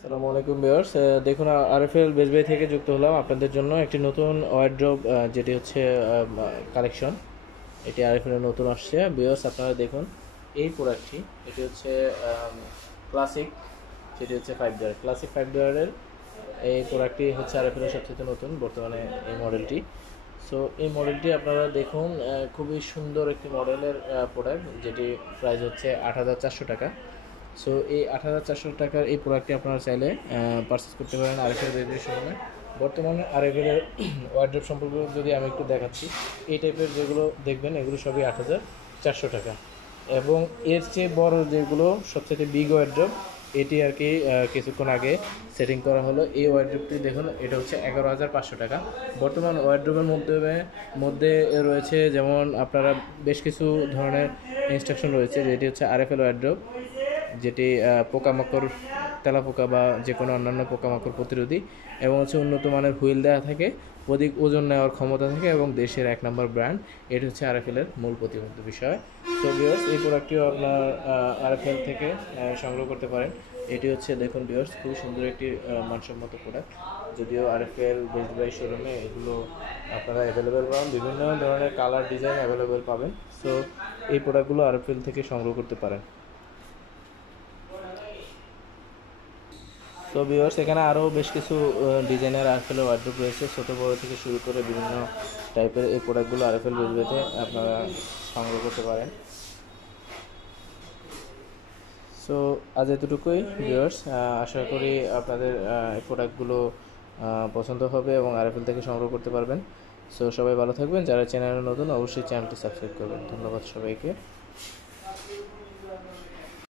আসসালামু আলাইকুম ভিউয়ার্স, দেখুন আরএফএল বেসবাই থেকে যুক্ত হলাম আপনাদের জন্য একটি নতুন ওয়ার্ড্রোব, যেটি হচ্ছে কালেকশন। এটি আরএফএল এর নতুন আসছে ভিউয়ার্স। আপনারা দেখুন এই প্রোডাক্টটি, এটি হচ্ছে ক্লাসিক, যেটি হচ্ছে 5 ডয়ার ক্লাসিক 5 ডয়ারের এই প্রোডাক্টটি হচ্ছে আরএফএল এর সবচেয়ে নতুন বর্তমানে এই মডেলটি। সো এই মডেলটি আপনারা দেখুন, খুবই সুন্দর একটি মডেলের প্রোডাক্ট, যেটি প্রাইস হচ্ছে ৮,৪০০ টাকা। সো এই ৮,৪০০ টাকার এই প্রোডাক্টটি আপনারা চাইলে পারচেস করতে পারেন আরএফএল বেসবাই শোরুমে। বর্তমানে আরএফএলের ওয়ার্ড্রোব সম্পর্কে যদি আমি একটু দেখাচ্ছি, এই টাইপের যেগুলো দেখবেন এগুলো সবই ৮,৪০০ টাকা। এবং এর চেয়ে বড় যেগুলো সবচেয়ে বিগ ওয়ার্ড্রোব, এটি আর কি কিছুক্ষণ আগে সেটিং করা হলো। এই ওয়ার্ড্রোবটি দেখুন, এটা হচ্ছে ১১,৫০০ টাকা। বর্তমান ওয়ার্ড্রোবের মধ্যে রয়েছে যেমন আপনারা বেশ কিছু ধরনের ইনস্ট্রাকশন রয়েছে, যেটি হচ্ছে আরএফএল ওয়ার্ড্রোব, যেটি পোকামাকড়, তেলাপোকা বা যে কোনো অন্যান্য পোকামাকড় প্রতিরোধী, এবং হচ্ছে উন্নত মানের হুইল দেওয়া থাকে, অধিক ওজন নেওয়ার ক্ষমতা থাকে এবং দেশের ১ নম্বর ব্র্যান্ড। এটি হচ্ছে আরএফএলের মূল প্রতিপাদ্য বিষয়। সো ভিউয়ার্স, এই প্রোডাক্টটিও আপনার আরএফএল থেকে সংগ্রহ করতে পারেন। এটি হচ্ছে দেখুন ভিউয়ার্স, খুবই সুন্দর একটি মানসম্মত প্রোডাক্ট। যদিও আরএফএল বেস্ট বাই শোরুমে এগুলো আপনারা অ্যাভেলেবেল পাবেন, বিভিন্ন ধরনের কালার ডিজাইন অ্যাভেলেবেল পাবেন। সো এই প্রোডাক্টগুলো আরএফএল থেকে সংগ্রহ করতে পারেন। তো ভিউয়ার্স, এখানে আরও বেশ কিছু ডিজাইনের আরএফএল ওয়ার্ড্রোব রয়েছে, ছোটো বড়ো থেকে শুরু করে বিভিন্ন টাইপের এই প্রোডাক্টগুলো আরএফএল বেসবাইতে আপনারা সংগ্রহ করতে পারেন। সো আজ এতটুকুই ভিউয়ার্স, আশা করি আপনাদের এই প্রোডাক্টগুলো পছন্দ হবে এবং আরএফএল থেকে সংগ্রহ করতে পারবেন। সো সবাই ভালো থাকবেন, যারা চ্যানেলে নতুন অবশ্যই চ্যানেলটি সাবস্ক্রাইব করবেন। ধন্যবাদ সবাইকে।